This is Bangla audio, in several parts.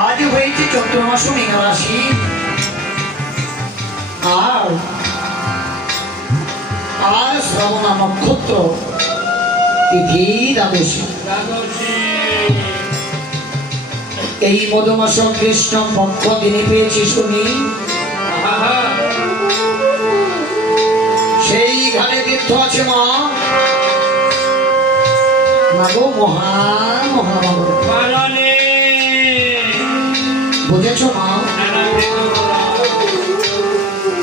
আজ হয়েছে চৈত্র মাস মীনা রাশি, আর শ্রাবণ নক্ষত্র তিথি দ্বাদশী। এই মধুমাস কৃষ্ণ পক্ষ দিনে পেয়েছি শুনি, সেই ঘাটে তীর্থ আছে মা মাগো বুঝেছ মা?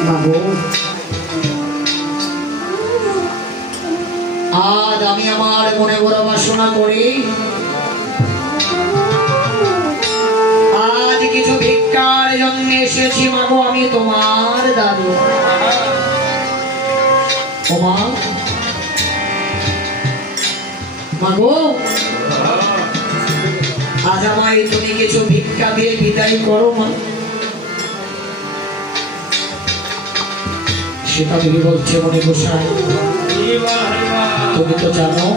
মাগো আজ আমি আমার মনে বড় বাসনা করি, আজ কিছু ভিক্ষার জন্য এসেছি মাগো আমি তোমার দাদু। ওমা মাগো আজ আমায় তুমি কিছু ভিক্ষা দিয়ে বিদায় করো মা। সেটা দেবী বলছে মনে গোসাই, তুমি তো জানো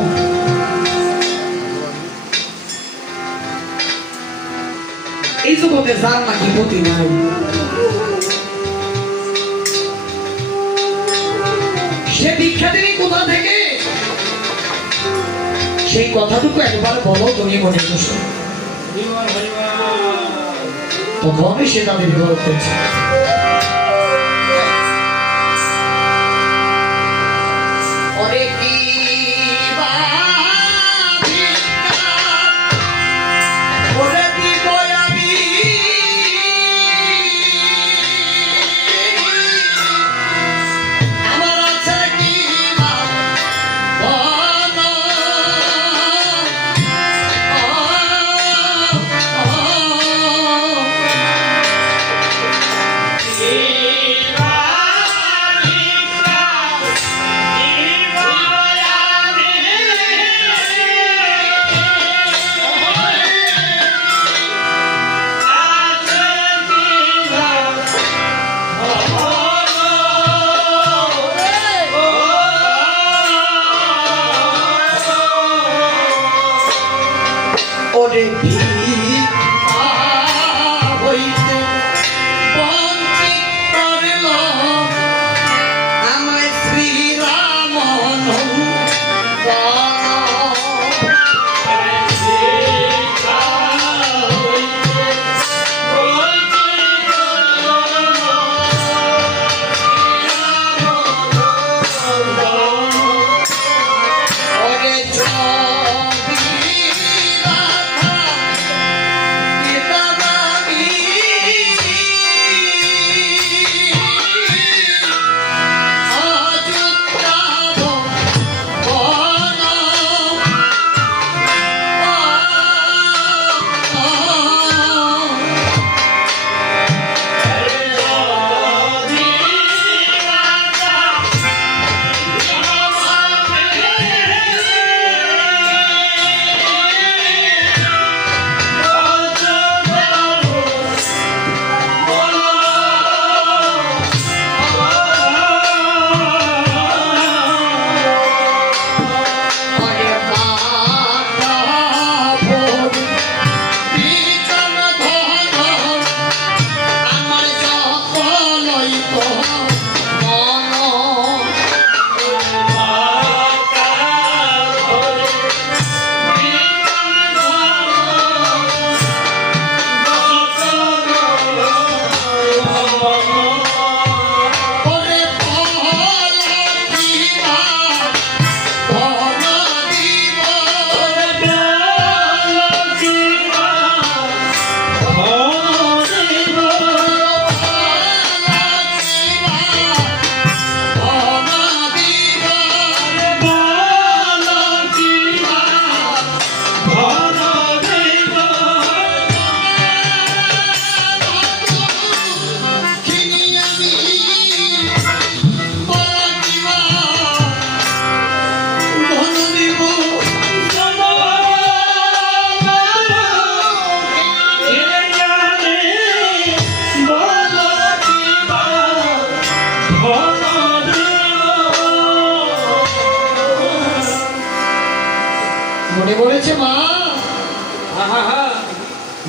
এই জগতে যার নাকি গতি নাই, সে ভিক্ষা দেবে কোথা থেকে, সেই কথাটুকু একবার বলো তুমি মনে গোসাই। তখন সেটা দেবী বলতেছে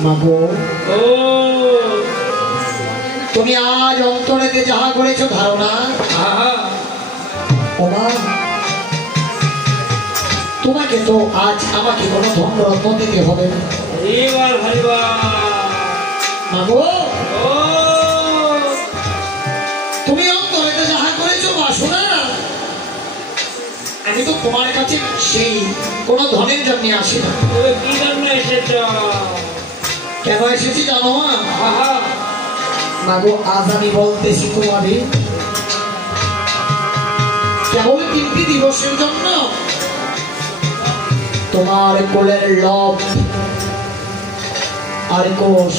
মাগো ও তুমি আজ অন্তরেতে যাহা করেছো ধারণা, আহা ও মা, তোমাকে তো আজ আমাকে কোনো ধনরত্ন দিতে হবে না। হরিবার হরিবার মাগো ও তুমি অন্তরেতে যাহা করেছো বাসনা, আমি তো তোমার কাছে সেই কোন ধনের জন্য আসি না। তুমি কি জন্য এসেছ? কেন এসেছি জানো মা? আহা মাগো আজ আমি বলতেছি তোমারে, কেবল 3টি দিবসের জন্য তোমার কোলের লব আর কোষ,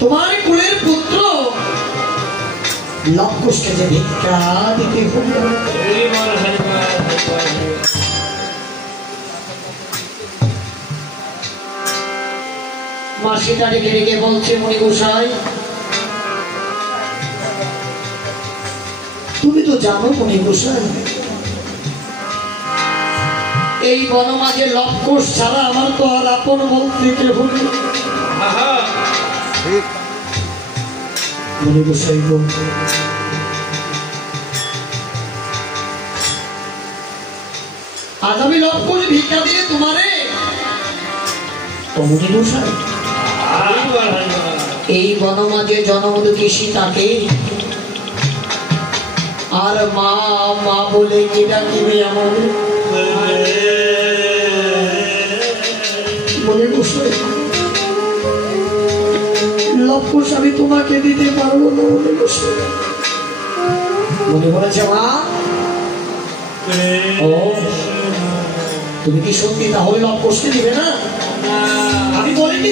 তোমার কোলের পুত্র লবকুশকে যে ভিক্ষা দিতে হবে। হরিবার হরিবার হরিবার মা সেটা রেখে রেখে বলছে, মণি গোসাই তুমি তো জানো মণি গোসাই, এই বনমাঝে লবকুশ ছাড়া আমার তো আর আপন বলতে কেহ নেই। আহা মণি গোসাই গো, আজ আমি লবকুশ ভিক্ষা দিয়ে তোমারে, ও মণি গোসাই হরিবার হরিবার এই বনমাঝে জনমদুখী সীতাকে আর মা মা বলে কি ডাকিবে আমার? মনে বসে লবকুশ আমি তোমাকে দিতে পারবো না। মনে বসে মনে বলেছে মা, ও তুমি কি সত্যি তাহলে লবকুশকে দিবে না? না